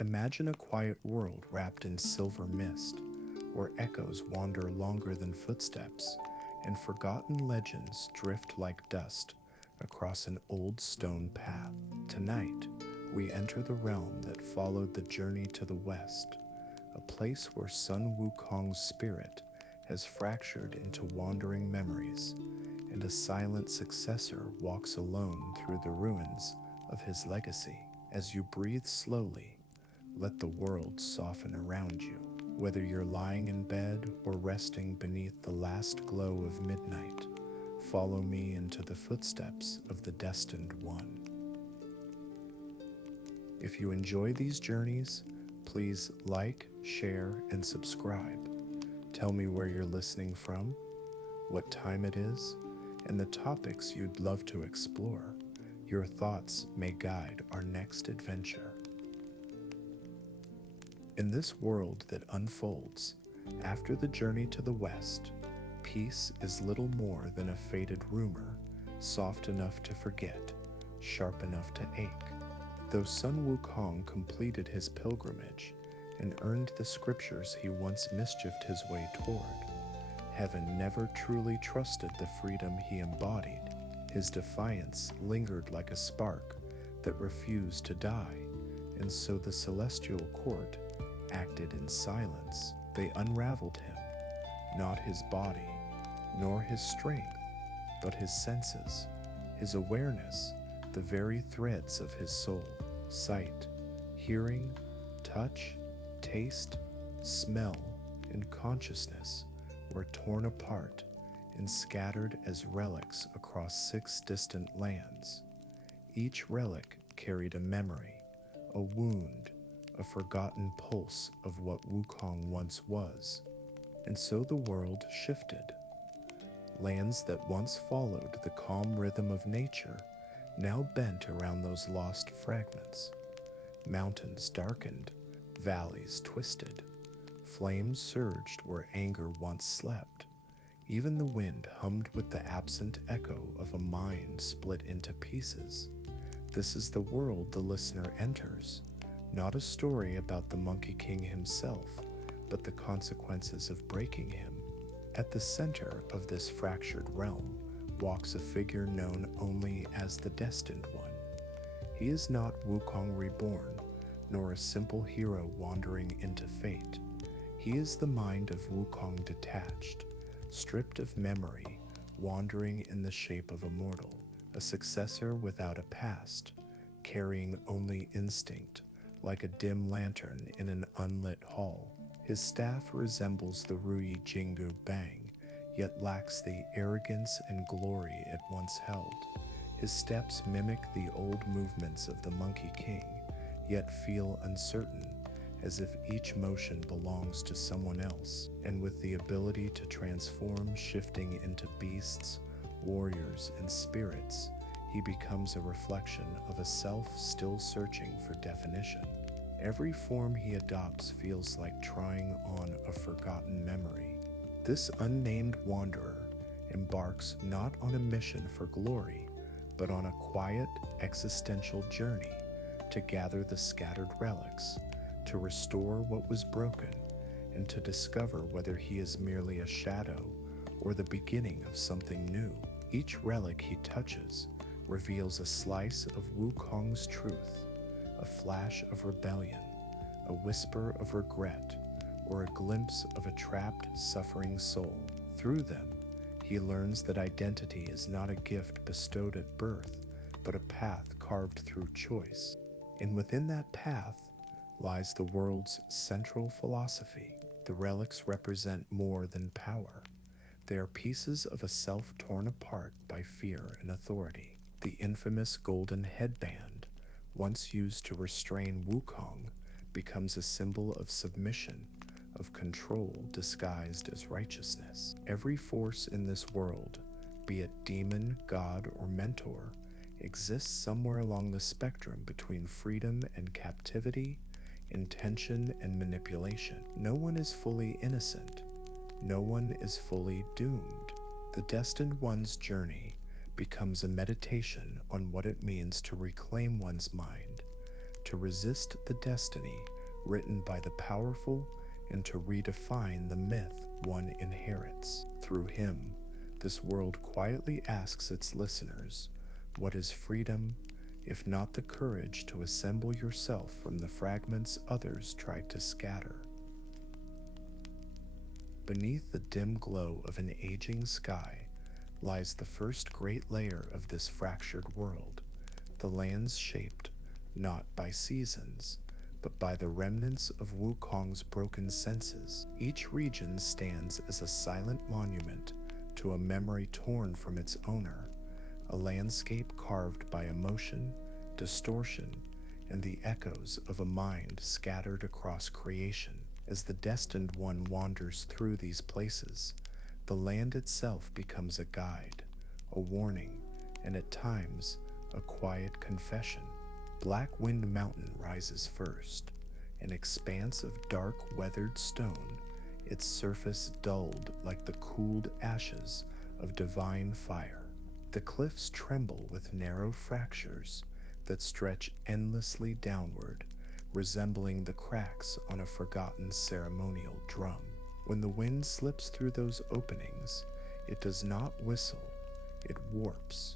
Imagine a quiet world wrapped in silver mist, where echoes wander longer than footsteps, and forgotten legends drift like dust across an old stone path. Tonight, we enter the realm that followed the journey to the west, a place where Sun Wukong's spirit has fractured into wandering memories, and a silent successor walks alone through the ruins of his legacy. As you breathe slowly, let the world soften around you. Whether you're lying in bed or resting beneath the last glow of midnight, follow me into the footsteps of the destined one. If you enjoy these journeys, please like, share, and subscribe. Tell me where you're listening from, what time it is, and the topics you'd love to explore. Your thoughts may guide our next adventure. In this world that unfolds, after the journey to the west, peace is little more than a faded rumor, soft enough to forget, sharp enough to ache. Though Sun Wukong completed his pilgrimage and earned the scriptures he once mischieved his way toward, heaven never truly trusted the freedom he embodied. His defiance lingered like a spark that refused to die, and so the celestial court acted in silence. They unraveled him, not his body, nor his strength, but his senses, his awareness, the very threads of his soul. Sight, hearing, touch, taste, smell, and consciousness were torn apart and scattered as relics across 6 distant lands. Each relic carried a memory, a wound, a forgotten pulse of what Wukong once was. And so the world shifted. Lands that once followed the calm rhythm of nature now bent around those lost fragments. Mountains darkened, valleys twisted, flames surged where anger once slept. Even the wind hummed with the absent echo of a mind split into pieces. This is the world the listener enters, not a story about the Monkey King himself, but the consequences of breaking him. At the center of this fractured realm walks a figure known only as the Destined One. He is not Wukong reborn, nor a simple hero wandering into fate. He is the mind of Wukong detached, stripped of memory, wandering in the shape of a mortal, a successor without a past, carrying only instinct, like a dim lantern in an unlit hall. His staff resembles the Ruyi Jingu Bang, yet lacks the arrogance and glory it once held. His steps mimic the old movements of the Monkey King, yet feel uncertain, as if each motion belongs to someone else. And with the ability to transform, shifting into beasts, warriors, and spirits, he becomes a reflection of a self still searching for definition. Every form he adopts feels like trying on a forgotten memory. This unnamed wanderer embarks not on a mission for glory, but on a quiet, existential journey to gather the scattered relics, to restore what was broken, and to discover whether he is merely a shadow or the beginning of something new. Each relic he touches reveals a slice of Wukong's truth, a flash of rebellion, a whisper of regret, or a glimpse of a trapped, suffering soul. Through them, he learns that identity is not a gift bestowed at birth, but a path carved through choice. And within that path lies the world's central philosophy. The relics represent more than power. They are pieces of a self torn apart by fear and authority. The infamous golden headband, once used to restrain Wukong, becomes a symbol of submission, of control disguised as righteousness. Every force in this world, be it demon, god, or mentor, exists somewhere along the spectrum between freedom and captivity, intention and manipulation. No one is fully innocent. No one is fully doomed. The Destined One's journey becomes a meditation on what it means to reclaim one's mind, to resist the destiny written by the powerful and to redefine the myth one inherits. Through him, this world quietly asks its listeners, what is freedom, if not the courage to assemble yourself from the fragments others tried to scatter? Beneath the dim glow of an aging sky lies the first great layer of this fractured world, the lands shaped not by seasons, but by the remnants of Wukong's broken senses. Each region stands as a silent monument to a memory torn from its owner, a landscape carved by emotion, distortion, and the echoes of a mind scattered across creation. As the destined one wanders through these places, the land itself becomes a guide, a warning, and at times, a quiet confession. Black Wind Mountain rises first, an expanse of dark, weathered stone, its surface dulled like the cooled ashes of divine fire. The cliffs tremble with narrow fractures that stretch endlessly downward, resembling the cracks on a forgotten ceremonial drum. When the wind slips through those openings, it does not whistle, it warps.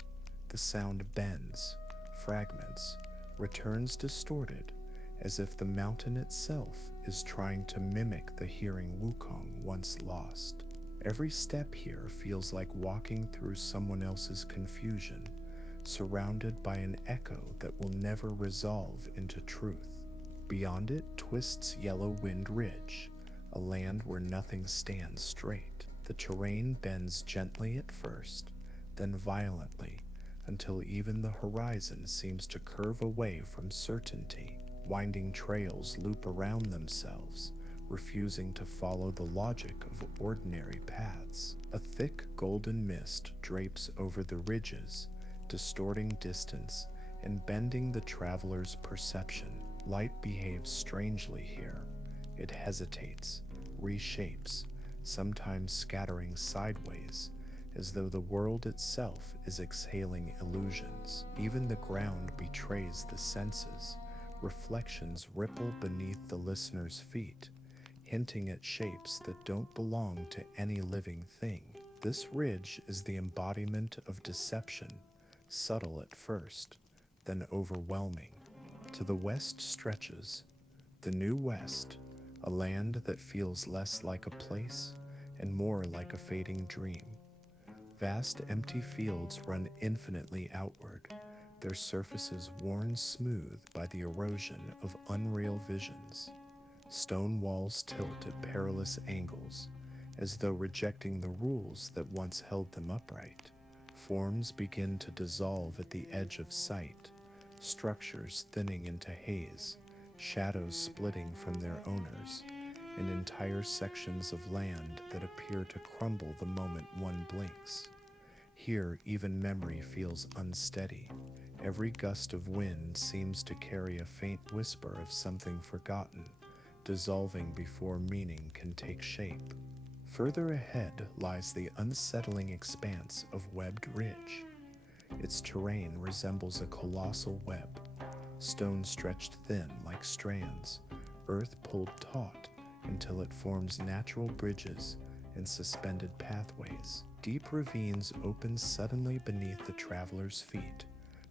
The sound bends, fragments, returns distorted, as if the mountain itself is trying to mimic the hearing Wukong once lost. Every step here feels like walking through someone else's confusion, surrounded by an echo that will never resolve into truth. Beyond it twists Yellow Wind Ridge, a land where nothing stands straight. The terrain bends gently at first, then violently, until even the horizon seems to curve away from certainty. Winding trails loop around themselves, refusing to follow the logic of ordinary paths. A thick golden mist drapes over the ridges, distorting distance and bending the traveler's perception. Light behaves strangely here. It hesitates, reshapes, sometimes scattering sideways, as though the world itself is exhaling illusions. Even the ground betrays the senses. Reflections ripple beneath the listener's feet, hinting at shapes that don't belong to any living thing. This ridge is the embodiment of deception, subtle at first, then overwhelming. To the west stretches the New West, a land that feels less like a place and more like a fading dream. Vast empty fields run infinitely outward, their surfaces worn smooth by the erosion of unreal visions. Stone walls tilt at perilous angles, as though rejecting the rules that once held them upright. Forms begin to dissolve at the edge of sight, structures thinning into haze, shadows splitting from their owners, and entire sections of land that appear to crumble the moment one blinks. Here, even memory feels unsteady. Every gust of wind seems to carry a faint whisper of something forgotten, dissolving before meaning can take shape. Further ahead lies the unsettling expanse of Webbed Ridge. Its terrain resembles a colossal web, stone stretched thin like strands, earth pulled taut until it forms natural bridges and suspended pathways. Deep ravines open suddenly beneath the traveler's feet,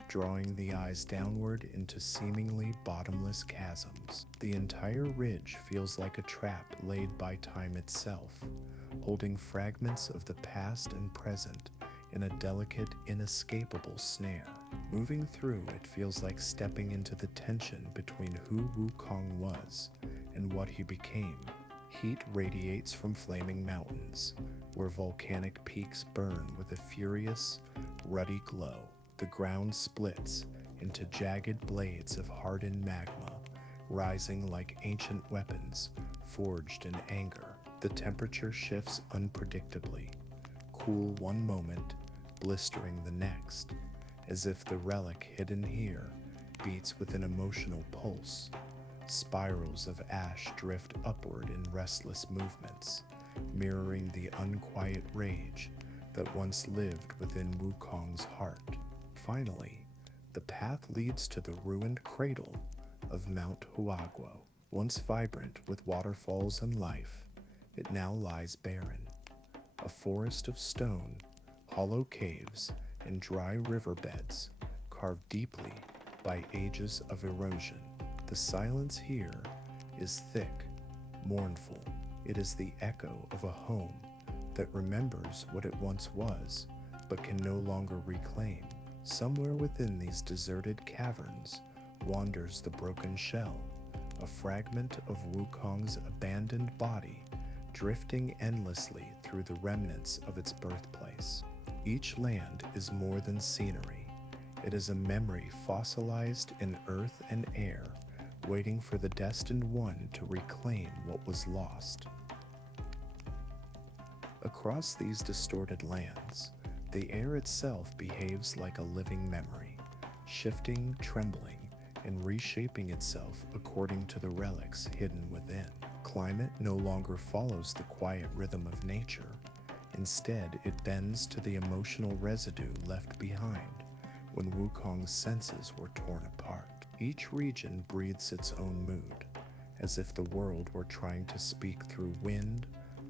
drawing the eyes downward into seemingly bottomless chasms. The entire ridge feels like a trap laid by time itself, holding fragments of the past and present in a delicate, inescapable snare. Moving through, it feels like stepping into the tension between who Wukong was and what he became. Heat radiates from flaming mountains, where volcanic peaks burn with a furious, ruddy glow. The ground splits into jagged blades of hardened magma, rising like ancient weapons forged in anger. The temperature shifts unpredictably, cool one moment, blistering the next, as if the relic hidden here beats with an emotional pulse. Spirals of ash drift upward in restless movements, mirroring the unquiet rage that once lived within Wukong's heart. Finally, the path leads to the ruined cradle, of Mount Huaguo. Once vibrant with waterfalls and life, it now lies barren. A forest of stone, hollow caves, and dry riverbeds carved deeply by ages of erosion. The silence here is thick, mournful. It is the echo of a home that remembers what it once was, but can no longer reclaim. Somewhere within these deserted caverns wanders the broken shell, a fragment of Wukong's abandoned body, drifting endlessly through the remnants of its birthplace. Each land is more than scenery. It is a memory fossilized in earth and air, waiting for the destined one to reclaim what was lost. Across these distorted lands, the air itself behaves like a living memory, shifting, trembling, and reshaping itself according to the relics hidden within. Climate no longer follows the quiet rhythm of nature. Instead, it bends to the emotional residue left behind when Wukong's senses were torn apart. Each region breathes its own mood, as if the world were trying to speak through wind,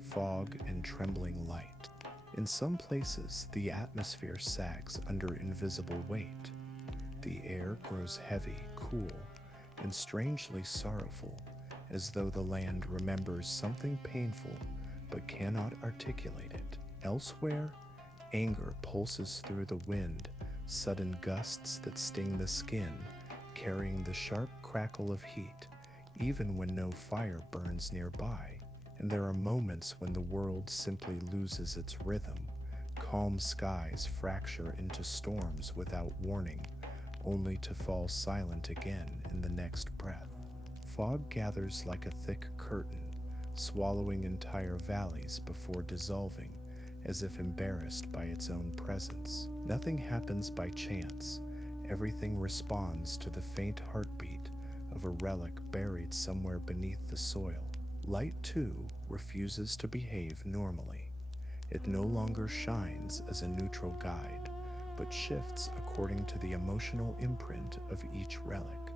fog, and trembling light. In some places, the atmosphere sags under invisible weight. The air grows heavy, cool, and strangely sorrowful, as though the land remembers something painful but cannot articulate it. Elsewhere, anger pulses through the wind, sudden gusts that sting the skin, carrying the sharp crackle of heat, even when no fire burns nearby. And there are moments when the world simply loses its rhythm. Calm skies fracture into storms without warning, only to fall silent again in the next breath. Fog gathers like a thick curtain, swallowing entire valleys before dissolving, as if embarrassed by its own presence. Nothing happens by chance. Everything responds to the faint heartbeat of a relic buried somewhere beneath the soil. Light, too, refuses to behave normally. It no longer shines as a neutral guide, but shifts according to the emotional imprint of each relic.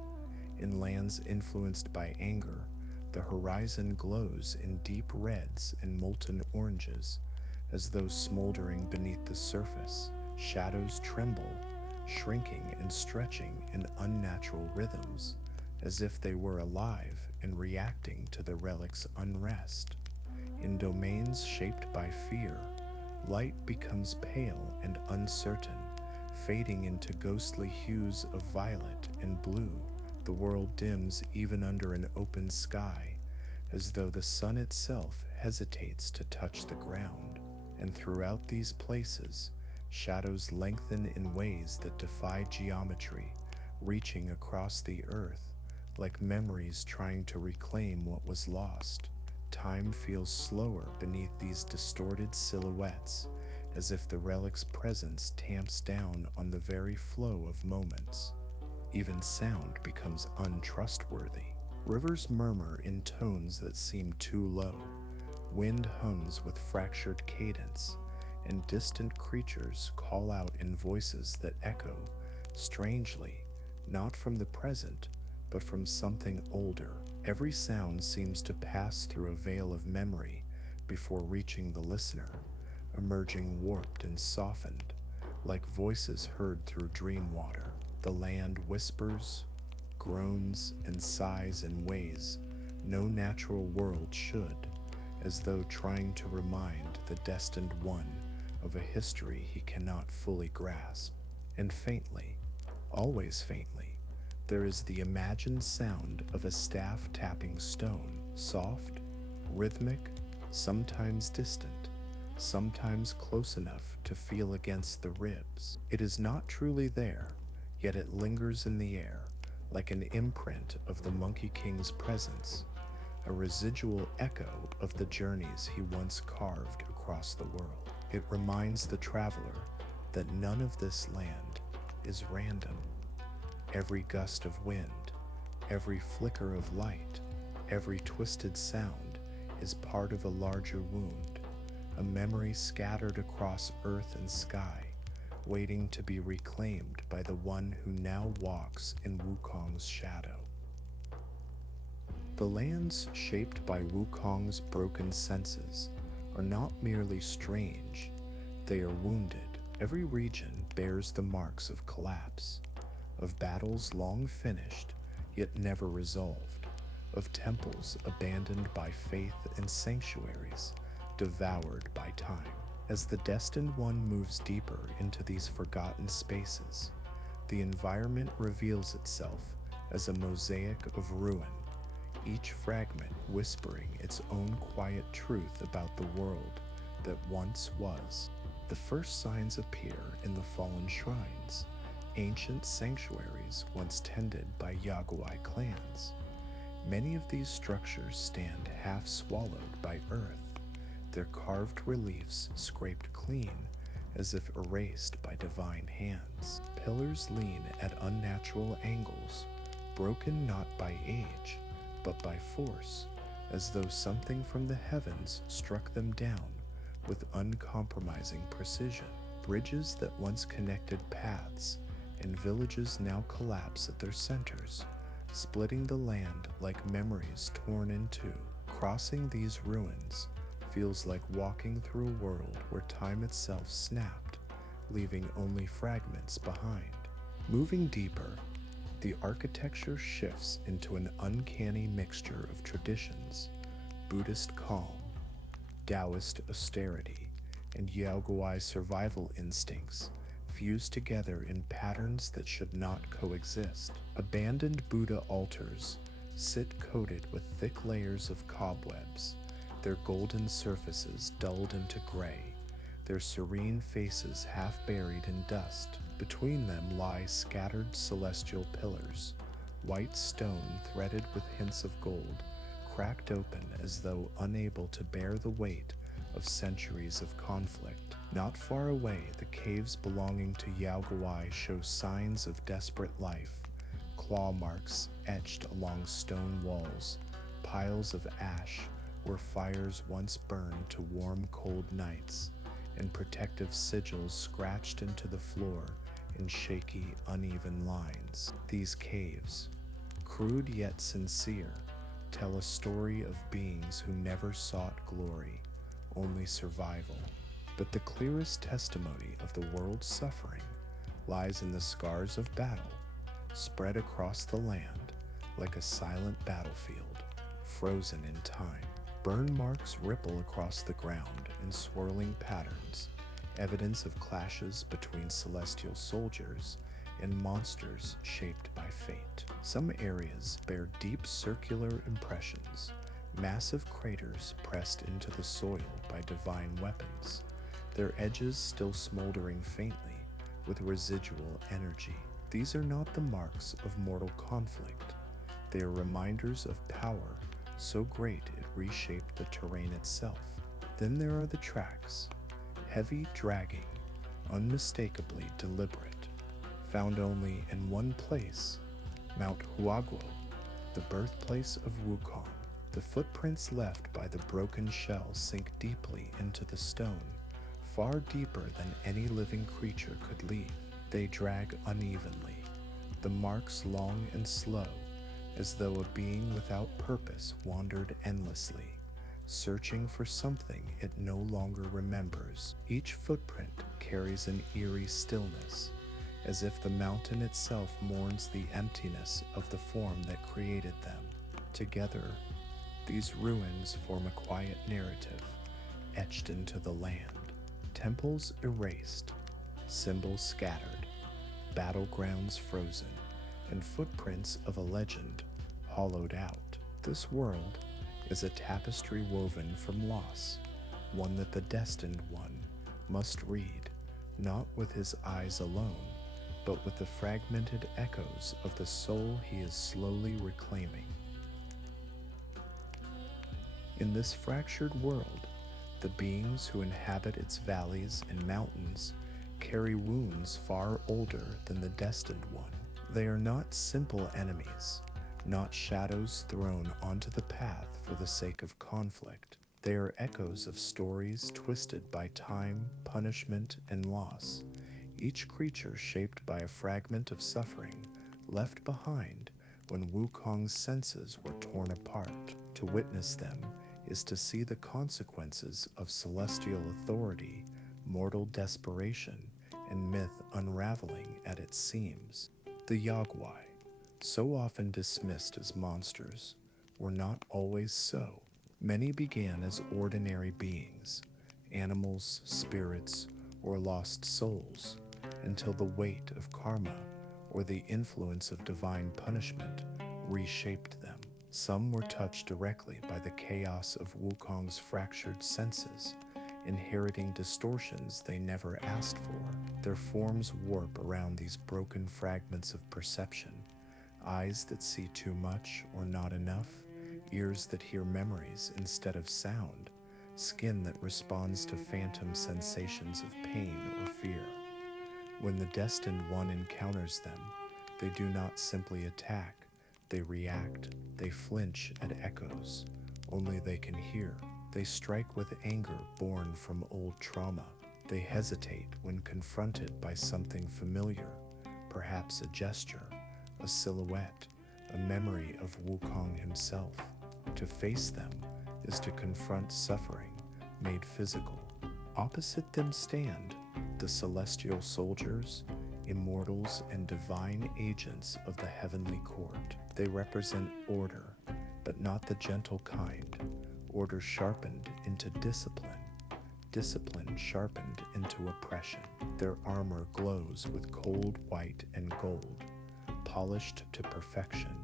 In lands influenced by anger, the horizon glows in deep reds and molten oranges, as though smoldering beneath the surface. Shadows tremble, shrinking and stretching in unnatural rhythms, as if they were alive and reacting to the relic's unrest. In domains shaped by fear, light becomes pale and uncertain, fading into ghostly hues of violet and blue. The world dims even under an open sky, as though the sun itself hesitates to touch the ground. And throughout these places, shadows lengthen in ways that defy geometry, reaching across the earth, like memories trying to reclaim what was lost. Time feels slower beneath these distorted silhouettes, as if the relic's presence tamps down on the very flow of moments. Even sound becomes untrustworthy. Rivers murmur in tones that seem too low. Wind hums with fractured cadence, and distant creatures call out in voices that echo, strangely, not from the present, but from something older. Every sound seems to pass through a veil of memory before reaching the listener, emerging warped and softened, like voices heard through dream water. The land whispers, groans, and sighs in ways no natural world should, as though trying to remind the destined one of a history he cannot fully grasp. And faintly, always faintly, there is the imagined sound of a staff tapping stone, soft, rhythmic, sometimes distant, sometimes close enough to feel against the ribs. It is not truly there, yet it lingers in the air, like an imprint of the Monkey King's presence, a residual echo of the journeys he once carved across the world. It reminds the traveler that none of this land is random. Every gust of wind, every flicker of light, every twisted sound is part of a larger wound, a memory scattered across earth and sky, waiting to be reclaimed by the one who now walks in Wukong's shadow. The lands shaped by Wukong's broken senses are not merely strange, they are wounded. Every region bears the marks of collapse, of battles long finished yet never resolved, of temples abandoned by faith and sanctuaries devoured by time. As the Destined One moves deeper into these forgotten spaces, the environment reveals itself as a mosaic of ruin, each fragment whispering its own quiet truth about the world that once was. The first signs appear in the fallen shrines, ancient sanctuaries once tended by Yaguai clans. Many of these structures stand half swallowed by earth, their carved reliefs scraped clean as if erased by divine hands. Pillars lean at unnatural angles, broken not by age, but by force, as though something from the heavens struck them down with uncompromising precision. Bridges that once connected paths and villages now collapse at their centers, splitting the land like memories torn in two. Crossing these ruins feels like walking through a world where time itself snapped, leaving only fragments behind. Moving deeper, the architecture shifts into an uncanny mixture of traditions: Buddhist calm, Taoist austerity, and Yaoguai survival instincts fused together in patterns that should not coexist. Abandoned Buddha altars sit coated with thick layers of cobwebs, their golden surfaces dulled into gray, their serene faces half buried in dust. Between them lie scattered celestial pillars, white stone threaded with hints of gold, cracked open as though unable to bear the weight of centuries of conflict. Not far away, the caves belonging to Yaoguai show signs of desperate life: claw marks etched along stone walls, piles of ash where fires once burned to warm cold nights, and protective sigils scratched into the floor in shaky, uneven lines. These caves, crude yet sincere, tell a story of beings who never sought glory, only survival. But the clearest testimony of the world's suffering lies in the scars of battle, spread across the land like a silent battlefield, frozen in time. Burn marks ripple across the ground in swirling patterns, evidence of clashes between celestial soldiers and monsters shaped by fate. Some areas bear deep circular impressions, massive craters pressed into the soil by divine weapons, their edges still smoldering faintly with residual energy. These are not the marks of mortal conflict. They are reminders of power so great it reshaped the terrain itself. Then there are the tracks, heavy, dragging, unmistakably deliberate, found only in one place, Mount Huaguo, the birthplace of Wukong. The footprints left by the broken shell sink deeply into the stone, far deeper than any living creature could leave. They drag unevenly, the marks long and slow, as though a being without purpose wandered endlessly, searching for something it no longer remembers. Each footprint carries an eerie stillness, as if the mountain itself mourns the emptiness of the form that created them. Together, these ruins form a quiet narrative, etched into the land. Temples erased, symbols scattered, battlegrounds frozen, and footprints of a legend hollowed out. This world is a tapestry woven from loss, one that the Destined One must read, not with his eyes alone, but with the fragmented echoes of the soul he is slowly reclaiming. In this fractured world, the beings who inhabit its valleys and mountains carry wounds far older than the Destined One. They are not simple enemies, not shadows thrown onto the path for the sake of conflict. They are echoes of stories twisted by time, punishment, and loss, each creature shaped by a fragment of suffering left behind when Wukong's senses were torn apart. To witness them is to see the consequences of celestial authority, mortal desperation, and myth unraveling at its seams. The Yagwai, so often dismissed as monsters, were not always so. Many began as ordinary beings, animals, spirits, or lost souls, until the weight of karma or the influence of divine punishment reshaped them. Some were touched directly by the chaos of Wukong's fractured senses, inheriting distortions they never asked for. Their forms warp around these broken fragments of perception, eyes that see too much or not enough, ears that hear memories instead of sound, skin that responds to phantom sensations of pain or fear. When the Destined One encounters them, they do not simply attack, they react, they flinch at echoes only they can hear. They strike with anger born from old trauma. They hesitate when confronted by something familiar, perhaps a gesture, a silhouette, a memory of Wukong himself. To face them is to confront suffering made physical. Opposite them stand the celestial soldiers, immortals, and divine agents of the heavenly court. They represent order, but not the gentle kind. Order sharpened into discipline, discipline sharpened into oppression. Their armor glows with cold white and gold, polished to perfection,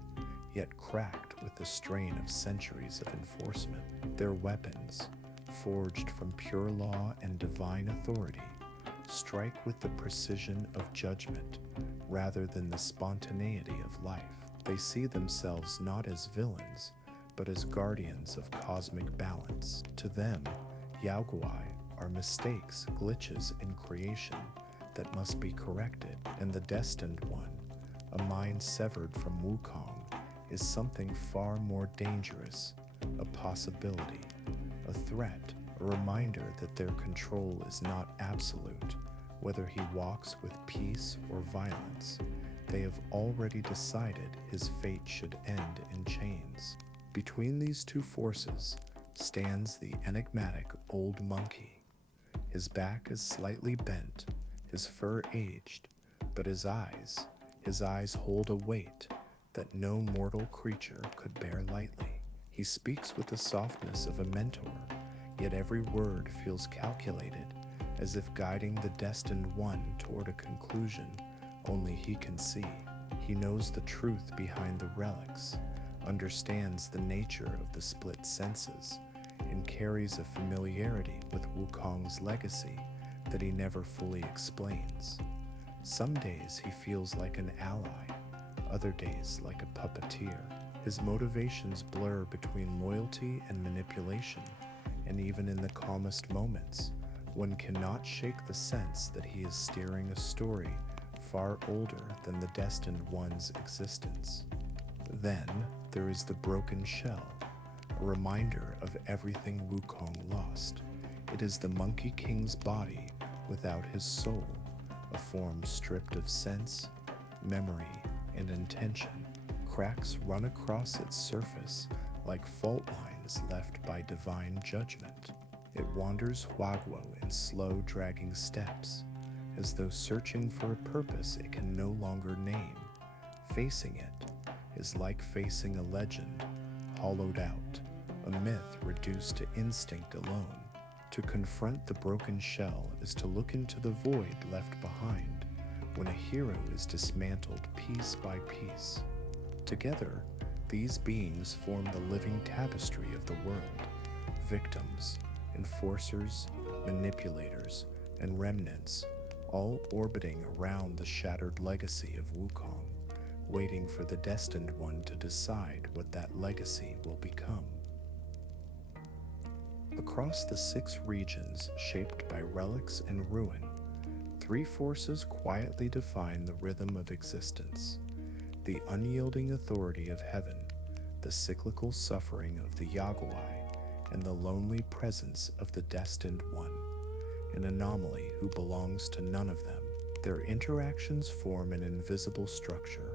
yet cracked with the strain of centuries of enforcement. Their weapons, forged from pure law and divine authority, strike with the precision of judgment rather than the spontaneity of life. They see themselves not as villains, but as guardians of cosmic balance. To them, Yaoguai are mistakes, glitches in creation that must be corrected, and the Destined One, a mind severed from Wukong, is something far more dangerous, a possibility, a threat, a reminder that their control is not absolute. Whether he walks with peace or violence, they have already decided his fate should end in chains. Between these two forces stands the enigmatic old monkey. His back is slightly bent, his fur aged, but his eyes hold a weight that no mortal creature could bear lightly. He speaks with the softness of a mentor, yet every word feels calculated, as if guiding the Destined One toward a conclusion only he can see. He knows the truth behind the relics, understands the nature of the split senses, and carries a familiarity with Wukong's legacy that he never fully explains. Some days he feels like an ally, other days like a puppeteer. His motivations blur between loyalty and manipulation, and even in the calmest moments, one cannot shake the sense that he is steering a story far older than the Destined One's existence. Then there is the broken shell, a reminder of everything Wukong lost. It is the Monkey King's body without his soul, a form stripped of sense, memory, and intention. Cracks run across its surface like fault lines left by divine judgment. It wanders Huaguo in slow, dragging steps, as though searching for a purpose it can no longer name. Facing it is like facing a legend, hollowed out, a myth reduced to instinct alone. To confront the broken shell is to look into the void left behind when a hero is dismantled piece by piece. Together, these beings form the living tapestry of the world, victims, enforcers, manipulators, and remnants, all orbiting around the shattered legacy of Wukong, waiting for the Destined One to decide what that legacy will become. Across the 6 regions shaped by relics and ruin, 3 forces quietly define the rhythm of existence: the unyielding authority of heaven, the cyclical suffering of the Yaguai, and the lonely presence of the Destined One, an anomaly who belongs to none of them. Their interactions form an invisible structure,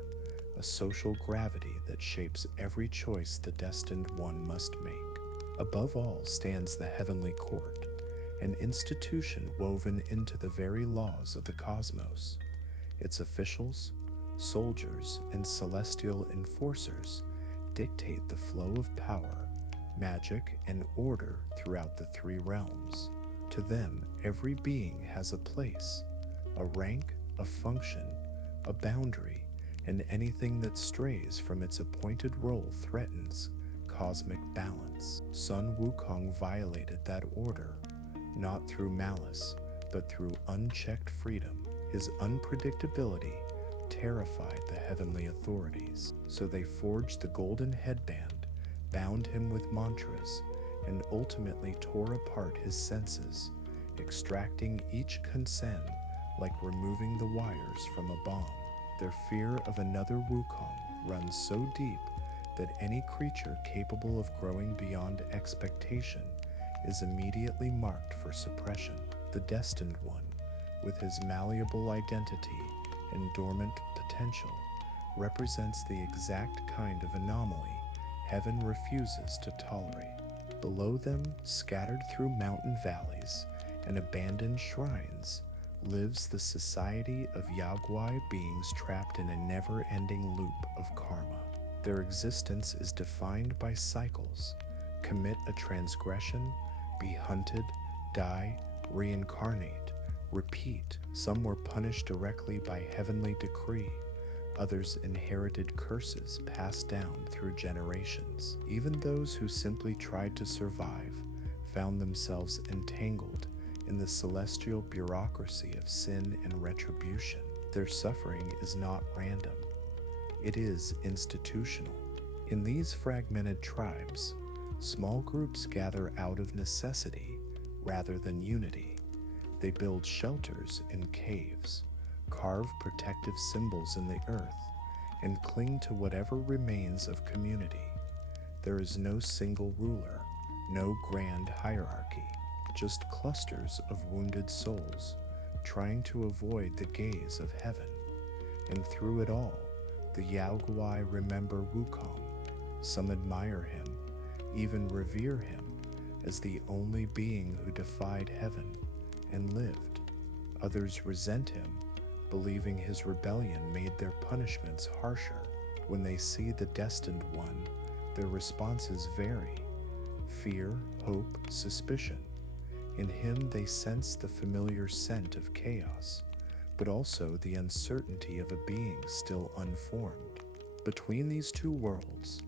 a social gravity that shapes every choice the destined one must make. Above all stands the heavenly court, an institution woven into the very laws of the cosmos. Its officials, soldiers, and celestial enforcers dictate the flow of power, magic, and order throughout the three realms. To them, every being has a place, a rank, a function, a boundary, and anything that strays from its appointed role threatens cosmic balance. Sun Wukong violated that order, not through malice, but through unchecked freedom. His unpredictability terrified the heavenly authorities, so they forged the golden headband, bound him with mantras, and ultimately tore apart his senses, extracting each consent like removing the wires from a bomb. Their fear of another Wukong runs so deep that any creature capable of growing beyond expectation is immediately marked for suppression. The destined one, with his malleable identity and dormant potential, represents the exact kind of anomaly heaven refuses to tolerate. Below them, scattered through mountain valleys and abandoned shrines, lives the society of Yaguai beings trapped in a never-ending loop of karma. Their existence is defined by cycles: commit a transgression, be hunted, die, reincarnate, repeat. Some were punished directly by heavenly decree, others inherited curses passed down through generations. Even those who simply tried to survive found themselves entangled in the celestial bureaucracy of sin and retribution. Their suffering is not random. It is institutional. In these fragmented tribes, small groups gather out of necessity rather than unity. They build shelters in caves, carve protective symbols in the earth, and cling to whatever remains of community. There is no single ruler, no grand hierarchy, just clusters of wounded souls trying to avoid the gaze of heaven. And through it all, the Yaoguai remember Wukong. Some admire him, even revere him as the only being who defied heaven and lived. Others resent him, believing his rebellion made their punishments harsher. When they see the destined one, their responses vary: fear, hope, suspicion. In him they sense the familiar scent of chaos, but also the uncertainty of a being still unformed. Between these two worlds,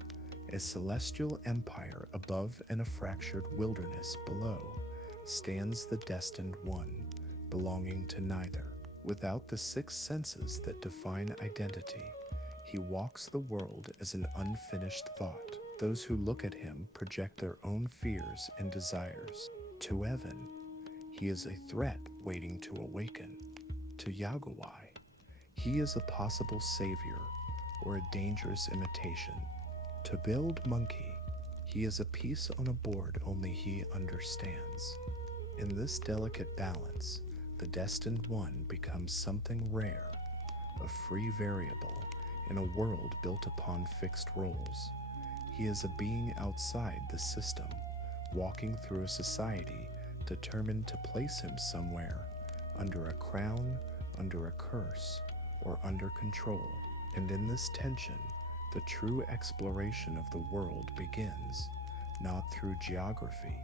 a celestial empire above and a fractured wilderness below, stands the destined one, belonging to neither. Without the six senses that define identity, he walks the world as an unfinished thought. Those who look at him project their own fears and desires. To Evan, he is a threat waiting to awaken. To Yaguai, he is a possible savior or a dangerous imitation. To Build Monkey, he is a piece on a board only he understands. In this delicate balance, the destined one becomes something rare, a free variable in a world built upon fixed roles. He is a being outside the system, walking through a society determined to place him somewhere, under a crown, under a curse, or under control. And in this tension, the true exploration of the world begins, not through geography,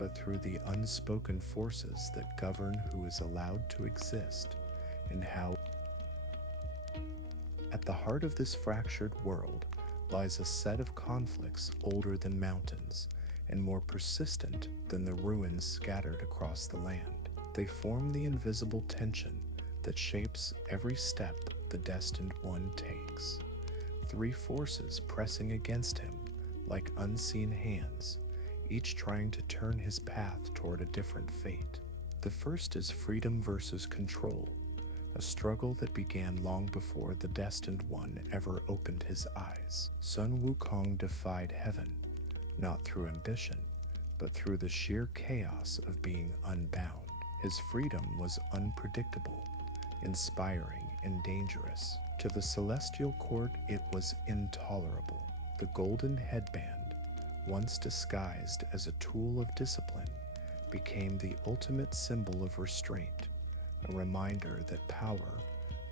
but through the unspoken forces that govern who is allowed to exist and how. At the heart of this fractured world lies a set of conflicts older than mountains and more persistent than the ruins scattered across the land. They form the invisible tension that shapes every step the destined one takes. Three forces pressing against him like unseen hands, each trying to turn his path toward a different fate. The first is freedom versus control, a struggle that began long before the destined one ever opened his eyes. Sun Wukong defied heaven, not through ambition, but through the sheer chaos of being unbound. His freedom was unpredictable, inspiring, and dangerous. To the celestial court it was intolerable. The golden headband, once disguised as a tool of discipline, became the ultimate symbol of restraint, a reminder that power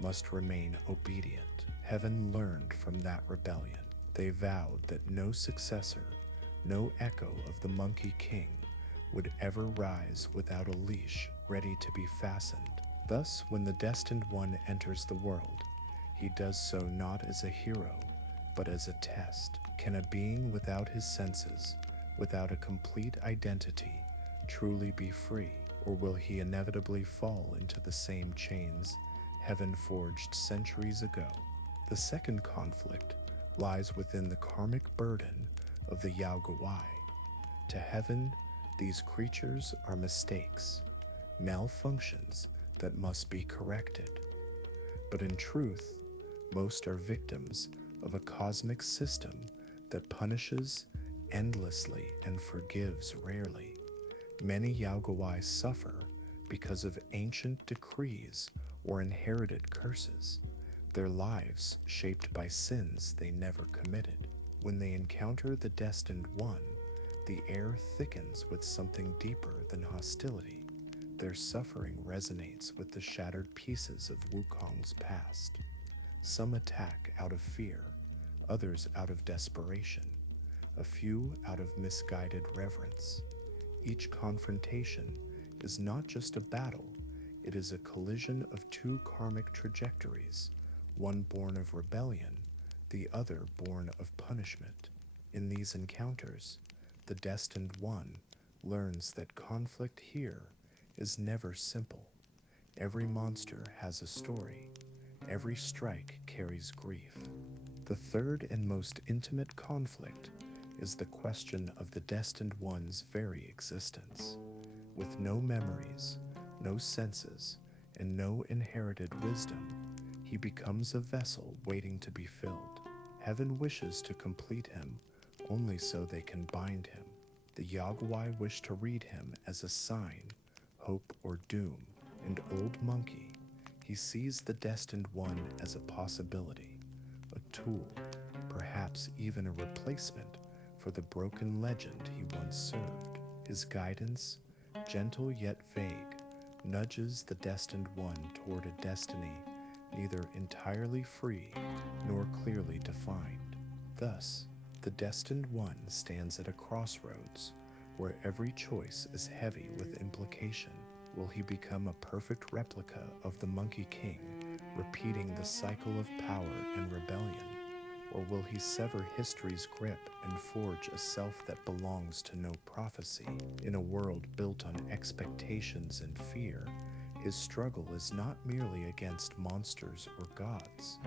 must remain obedient. Heaven learned from that rebellion. They vowed that no successor, no echo of the Monkey King would ever rise without a leash ready to be fastened. Thus, when the Destined One enters the world, he does so not as a hero, but as a test. Can a being without his senses, without a complete identity, truly be free, or will he inevitably fall into the same chains heaven forged centuries ago? The second conflict lies within the karmic burden of the Yao Guai. To heaven, these creatures are mistakes, malfunctions that must be corrected. But in truth, most are victims of a cosmic system that punishes endlessly and forgives rarely. Many Yao Guai suffer because of ancient decrees or inherited curses, their lives shaped by sins they never committed. When they encounter the Destined One, the air thickens with something deeper than hostility. Their suffering resonates with the shattered pieces of Wukong's past. Some attack out of fear, others out of desperation, a few out of misguided reverence. Each confrontation is not just a battle, it is a collision of two karmic trajectories, one born of rebellion, the other born of punishment. In these encounters, the Destined One learns that conflict here is never simple. Every monster has a story. Every strike carries grief. The third and most intimate conflict is the question of the Destined One's very existence. With no memories, no senses, and no inherited wisdom, he becomes a vessel waiting to be filled. Heaven wishes to complete him only so they can bind him. The Yao Guai wish to read him as a sign, hope, or doom. And Old Monkey, he sees the Destined One as a possibility, a tool, perhaps even a replacement for the broken legend he once served. His guidance, gentle yet vague, nudges the Destined One toward a destiny neither entirely free nor clearly defined. Thus, the Destined One stands at a crossroads where every choice is heavy with implication. Will he become a perfect replica of the Monkey King, repeating the cycle of power and rebellion? Or will he sever history's grip and forge a self that belongs to no prophecy? In a world built on expectations and fear, his struggle is not merely against monsters or gods.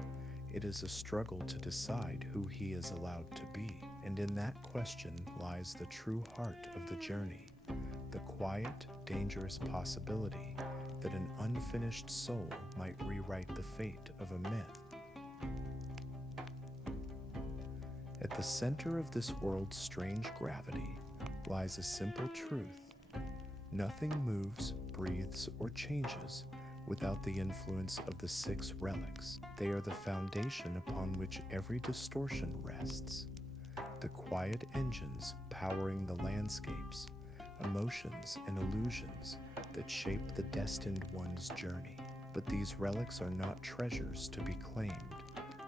It is a struggle to decide who he is allowed to be. And in that question lies the true heart of the journey, the quiet, dangerous possibility that an unfinished soul might rewrite the fate of a myth. At the center of this world's strange gravity lies a simple truth. Nothing moves, breathes, or changes without the influence of the 6 relics. They are the foundation upon which every distortion rests. The quiet engines powering the landscapes, emotions, and illusions that shape the Destined One's journey. But these relics are not treasures to be claimed,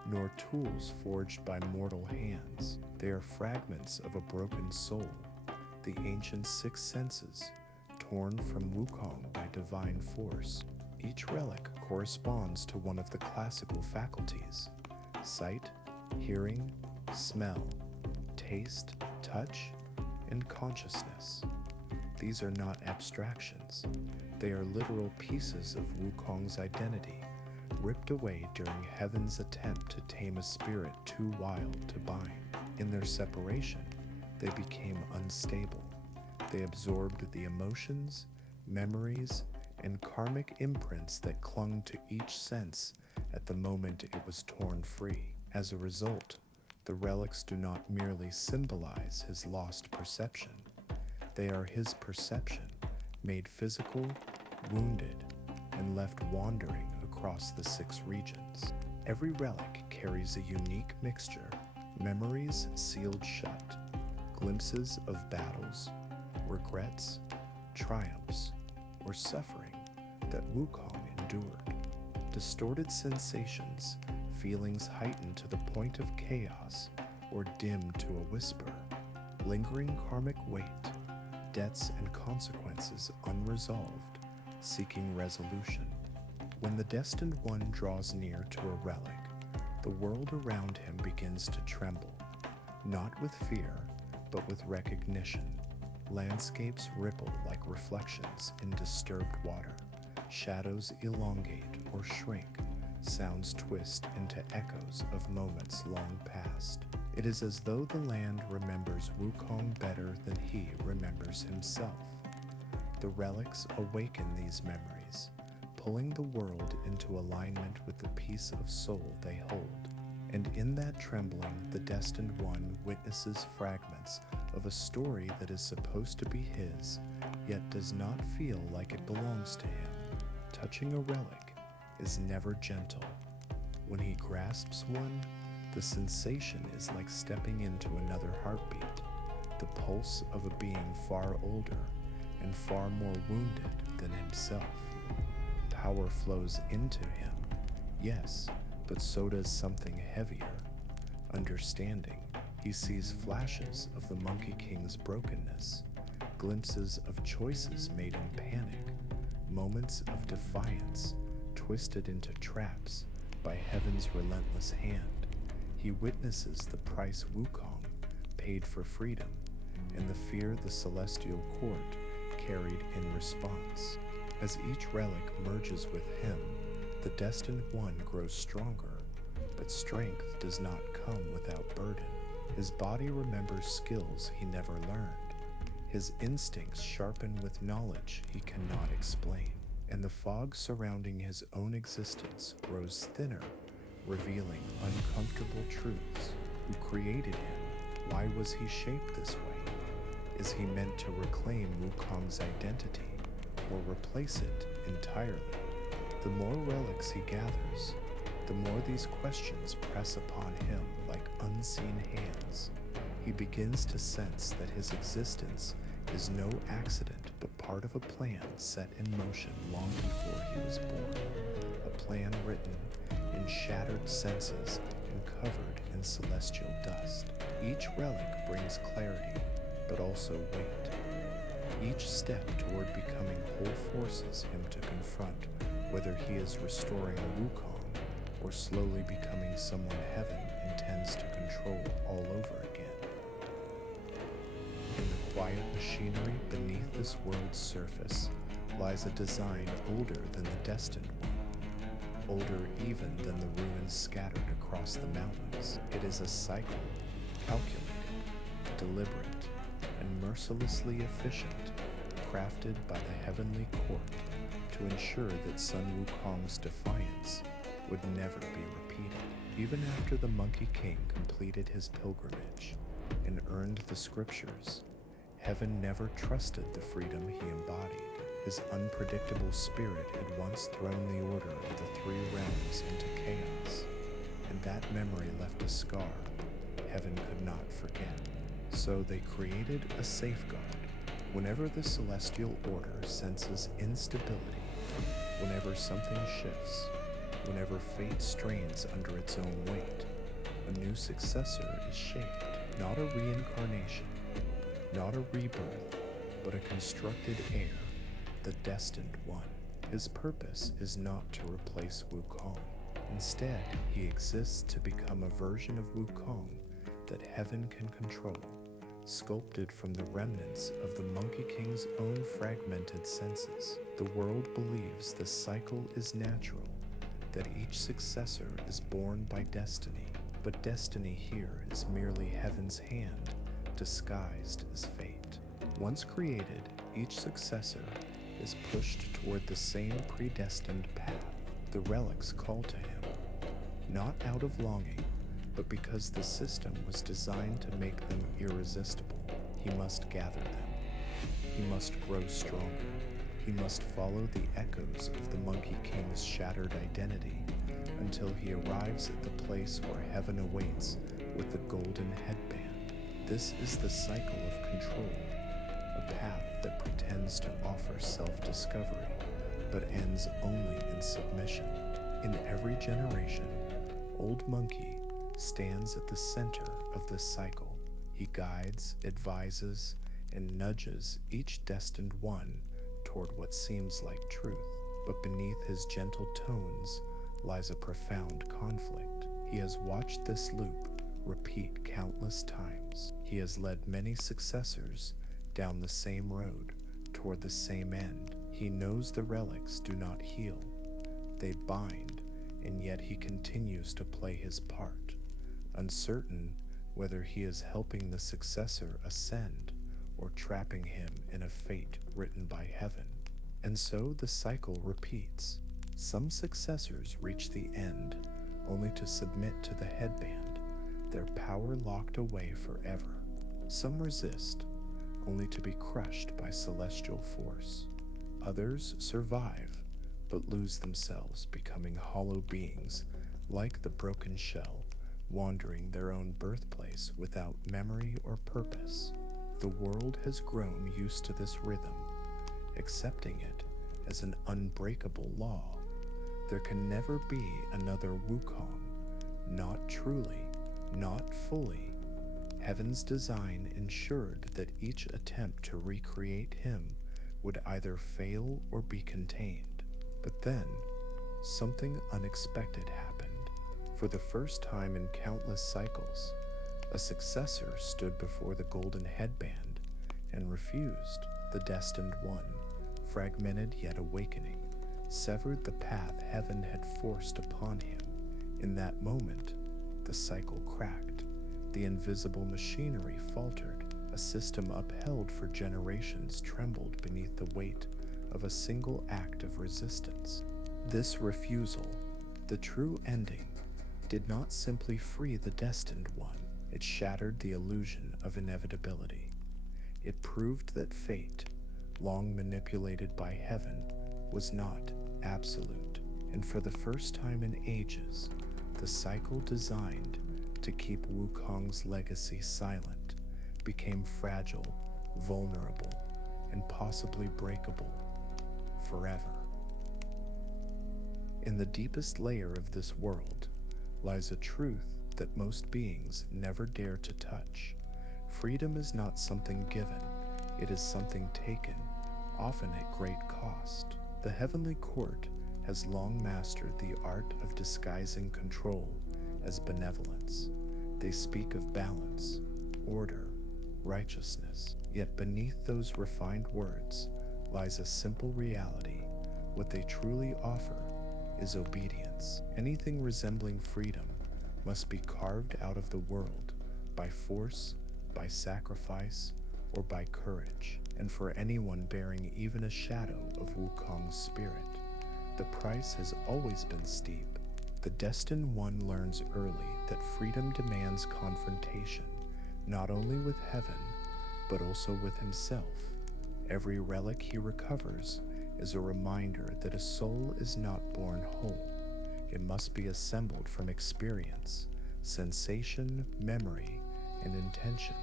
nor tools forged by mortal hands. They are fragments of a broken soul, the ancient 6 senses, torn from Wukong by divine force. Each relic corresponds to one of the classical faculties: sight, hearing, smell, taste, touch, and consciousness. These are not abstractions. They are literal pieces of Wukong's identity, ripped away during heaven's attempt to tame a spirit too wild to bind. In their separation, they became unstable. They absorbed the emotions, memories, and karmic imprints that clung to each sense at the moment it was torn free. As a result, the relics do not merely symbolize his lost perception. They are his perception, made physical, wounded, and left wandering across the 6 regions. Every relic carries a unique mixture, memories sealed shut, glimpses of battles, regrets, triumphs, or suffering that Wukong endured, distorted sensations, feelings heightened to the point of chaos or dimmed to a whisper, lingering karmic weight, debts and consequences unresolved, seeking resolution. When the Destined One draws near to a relic, the world around him begins to tremble, not with fear, but with recognition. Landscapes ripple like reflections in disturbed water. Shadows elongate or shrink. Sounds twist into echoes of moments long past. It is as though the land remembers Wukong better than he remembers himself. The relics awaken these memories, pulling the world into alignment with the peace of soul they hold. And in that trembling, the Destined One witnesses fragments of a story that is supposed to be his, yet does not feel like it belongs to him. Touching a relic is never gentle. When he grasps one, the sensation is like stepping into another heartbeat, the pulse of a being far older and far more wounded than himself. Power flows into him, yes, but so does something heavier. Understanding, he sees flashes of the Monkey King's brokenness, glimpses of choices made in panic, moments of defiance twisted into traps by heaven's relentless hand. He witnesses the price Wukong paid for freedom and the fear the celestial court carried in response. As each relic merges with him, the Destined One grows stronger, but strength does not come without burden. His body remembers skills he never learned. His instincts sharpen with knowledge he cannot explain, and the fog surrounding his own existence grows thinner, revealing uncomfortable truths. Who created him? Why was he shaped this way? Is he meant to reclaim Wukong's identity or replace it entirely? The more relics he gathers, the more these questions press upon him like unseen hands. He begins to sense that his existence is no accident but part of a plan set in motion long before he was born. A plan written in shattered senses and covered in celestial dust. Each relic brings clarity, but also weight. Each step toward becoming whole forces him to confront whether he is restoring Wukong or slowly becoming someone heaven intends to control all over again. In the quiet machinery beneath this world's surface lies a design older than the Destined One, older even than the ruins scattered across the mountains. It is a cycle, calculated, deliberate, and mercilessly efficient, crafted by the heavenly court to ensure that Sun Wukong's defiance would never be repeated. Even after the Monkey King completed his pilgrimage and earned the scriptures, heaven never trusted the freedom he embodied. His unpredictable spirit had once thrown the order of the three realms into chaos, and that memory left a scar heaven could not forget. So they created a safeguard. Whenever the celestial order senses instability, whenever something shifts, whenever fate strains under its own weight, a new successor is shaped. Not a reincarnation, not a rebirth, but a constructed heir, the Destined One. His purpose is not to replace Wukong. Instead, he exists to become a version of Wukong that heaven can control, sculpted from the remnants of the Monkey King's own fragmented senses. The world believes the cycle is natural, that each successor is born by destiny, but destiny here is merely heaven's hand, disguised as fate. Once created, each successor is pushed toward the same predestined path. The relics call to him, not out of longing, but because the system was designed to make them irresistible. He must gather them. He must grow stronger. He must follow the echoes of the Monkey King's shattered identity until he arrives at the place where heaven awaits with the golden headband. This is the cycle of control, a path that pretends to offer self-discovery, but ends only in submission. In every generation, Old Monkey stands at the center of this cycle. He guides, advises, and nudges each destined one toward what seems like truth. But beneath his gentle tones lies a profound conflict. He has watched this loop repeat countless times. He has led many successors down the same road toward the same end. He knows the relics do not heal. They bind, and yet he continues to play his part, uncertain whether he is helping the successor ascend or trapping him in a fate written by heaven. And so the cycle repeats. Some successors reach the end only to submit to the headband, their power locked away forever. Some resist, only to be crushed by celestial force. Others survive, but lose themselves, becoming hollow beings like the broken shell, wandering their own birthplace without memory or purpose. The world has grown used to this rhythm, accepting it as an unbreakable law. There can never be another Wukong, not truly, not fully. Heaven's design ensured that each attempt to recreate him would either fail or be contained. But then, something unexpected happened. For the first time in countless cycles, a successor stood before the golden headband and refused. The destined one, fragmented yet awakening, severed the path heaven had forced upon him. In that moment, the cycle cracked. The invisible machinery faltered. A system upheld for generations trembled beneath the weight of a single act of resistance. This refusal, the true ending, did not simply free the destined one. It shattered the illusion of inevitability. It proved that fate, long manipulated by heaven, was not absolute. And for the first time in ages, the cycle designed to keep Wukong's legacy silent became fragile, vulnerable, and possibly breakable forever. In the deepest layer of this world lies a truth that most beings never dare to touch. Freedom is not something given, it is something taken, often at great cost. The heavenly court has long mastered the art of disguising control as benevolence. They speak of balance, order, righteousness. Yet beneath those refined words lies a simple reality. What they truly offer is obedience. Anything resembling freedom must be carved out of the world by force, by sacrifice, or by courage. And for anyone bearing even a shadow of Wukong's spirit, the price has always been steep. The destined one learns early that freedom demands confrontation, not only with heaven, but also with himself. Every relic he recovers is a reminder that a soul is not born whole. It must be assembled from experience, sensation, memory, and intention.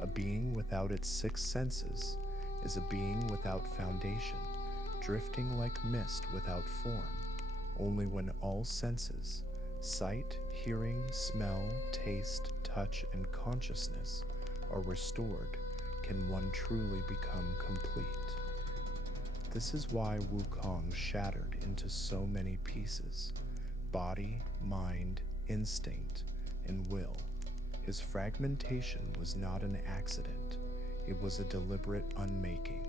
A being without its six senses is a being without foundation, drifting like mist without form. Only when all senses, sight, hearing, smell, taste, touch, and consciousness are restored can one truly become complete. This is why Wukong shattered into so many pieces: body, mind, instinct, and will. His fragmentation was not an accident, it was a deliberate unmaking.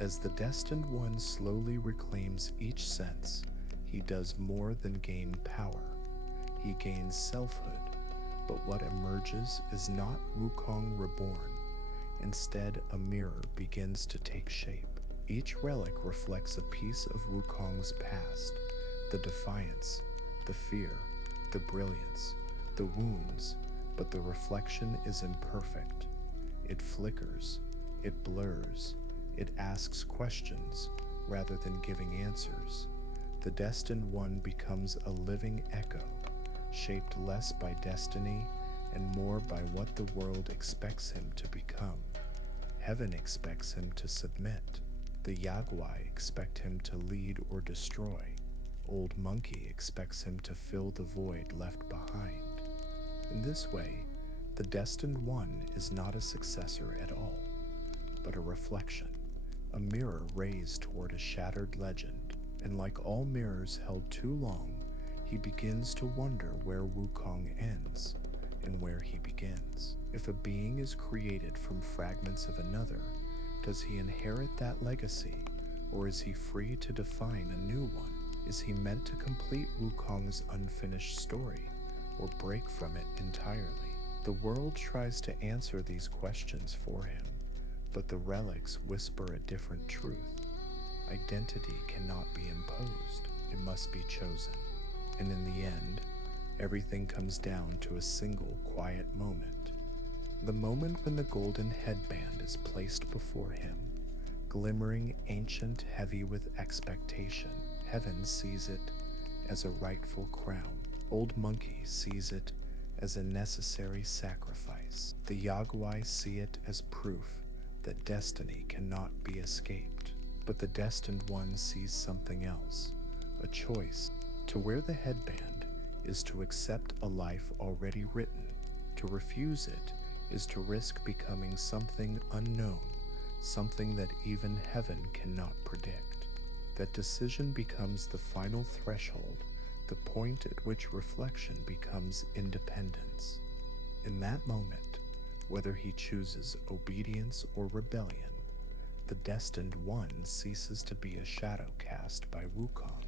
As the destined one slowly reclaims each sense, he does more than gain power. He gains selfhood, but what emerges is not Wukong reborn. Instead, a mirror begins to take shape. Each relic reflects a piece of Wukong's past: the defiance, the fear, the brilliance, the wounds, but the reflection is imperfect. It flickers, it blurs, it asks questions rather than giving answers. The destined one becomes a living echo, shaped less by destiny and more by what the world expects him to become. Heaven expects him to submit. The Yagwai expect him to lead or destroy. Old Monkey expects him to fill the void left behind. In this way, the destined one is not a successor at all, but a reflection, a mirror raised toward a shattered legend. And like all mirrors held too long, he begins to wonder where Wukong ends and where he begins. If a being is created from fragments of another, does he inherit that legacy, or is he free to define a new one? Is he meant to complete Wukong's unfinished story, or break from it entirely? The world tries to answer these questions for him, but the relics whisper a different truth. Identity cannot be imposed, it must be chosen. And in the end, everything comes down to a single quiet moment. The moment when the golden headband is placed before him, glimmering ancient, heavy with expectation. Heaven sees it as a rightful crown. Old Monkey sees it as a necessary sacrifice. The Yagwai see it as proof that destiny cannot be escaped. But the destined one sees something else, a choice. To wear the headband is to accept a life already written. To refuse it is to risk becoming something unknown, something that even heaven cannot predict. That decision becomes the final threshold, the point at which reflection becomes independence. In that moment, whether he chooses obedience or rebellion, the destined one ceases to be a shadow cast by Wukong.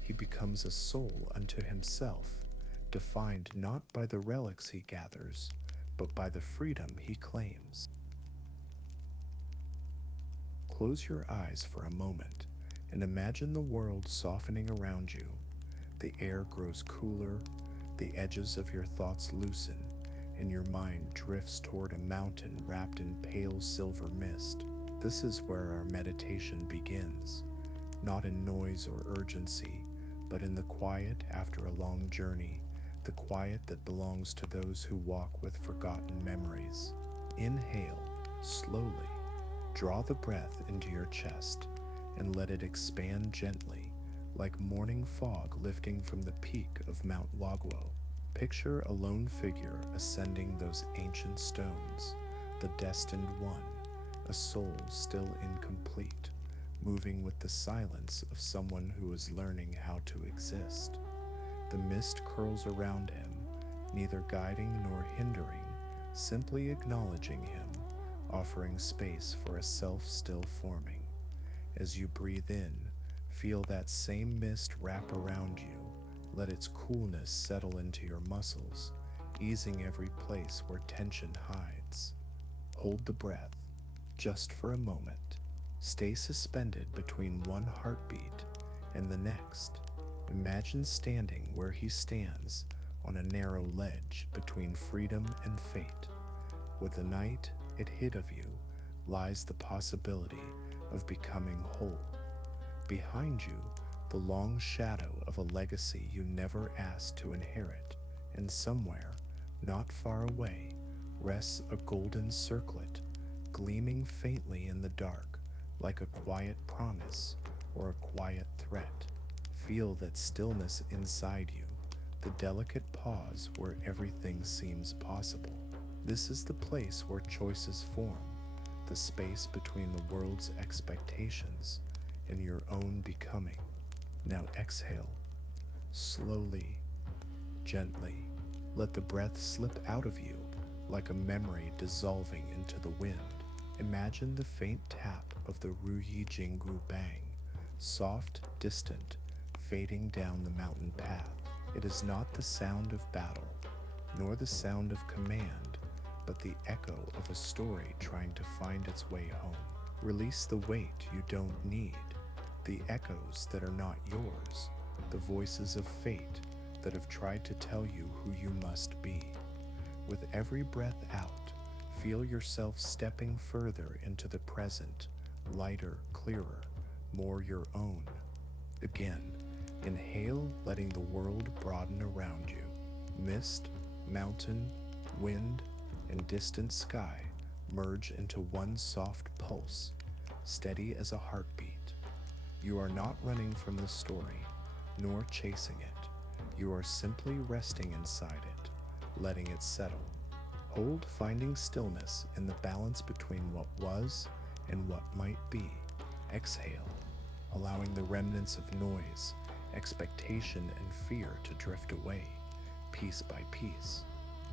He becomes a soul unto himself, defined not by the relics he gathers, but by the freedom he claims. Close your eyes for a moment and imagine the world softening around you. The air grows cooler, the edges of your thoughts loosen, and your mind drifts toward a mountain wrapped in pale silver mist. This is where our meditation begins, not in noise or urgency, but in the quiet after a long journey, the quiet that belongs to those who walk with forgotten memories. Inhale slowly, draw the breath into your chest, and let it expand gently, like morning fog lifting from the peak of Mount Wagwo. Picture a lone figure ascending those ancient stones, the destined one, a soul still incomplete, moving with the silence of someone who is learning how to exist. The mist curls around him, neither guiding nor hindering, simply acknowledging him, offering space for a self still forming. As you breathe in, feel that same mist wrap around you. Let its coolness settle into your muscles, easing every place where tension hides. Hold the breath, just for a moment. Stay suspended between one heartbeat and the next. Imagine standing where he stands, on a narrow ledge between freedom and fate. With the night it hid of you lies the possibility of becoming whole. Behind you, the long shadow of a legacy you never asked to inherit, and somewhere, not far away, rests a golden circlet, gleaming faintly in the dark, like a quiet promise or a quiet threat. Feel that stillness inside you, the delicate pause where everything seems possible. This is the place where choices form, the space between the world's expectations and your own becoming. Now exhale, slowly, gently. Let the breath slip out of you like a memory dissolving into the wind. Imagine the faint tap of the Ruyi Jingu Bang, soft, distant, fading down the mountain path. It is not the sound of battle, nor the sound of command, but the echo of a story trying to find its way home. Release the weight you don't need, the echoes that are not yours, the voices of fate that have tried to tell you who you must be. With every breath out, feel yourself stepping further into the present, lighter, clearer, more your own. Again, Inhale, letting the world broaden around you. Mist, mountain, wind, and distant sky merge into one soft pulse, steady as a heartbeat. You are not running from the story, nor chasing it. You are simply resting inside it, letting it settle. Hold finding stillness in the balance between what was and what might be. Exhale, allowing the remnants of noise, expectation, and fear to drift away, piece by piece.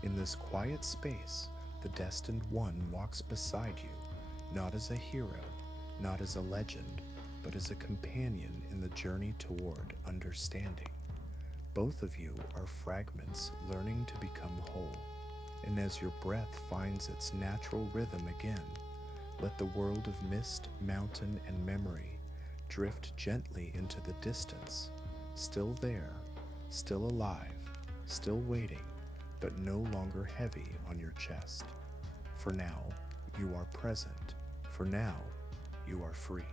In this quiet space, the destined one walks beside you, not as a hero, not as a legend, but as a companion in the journey toward understanding. Both of you are fragments learning to become whole. And as your breath finds its natural rhythm again, let the world of mist, mountain, and memory drift gently into the distance, still there, still alive, still waiting, but no longer heavy on your chest. For now, you are present. For now, you are free.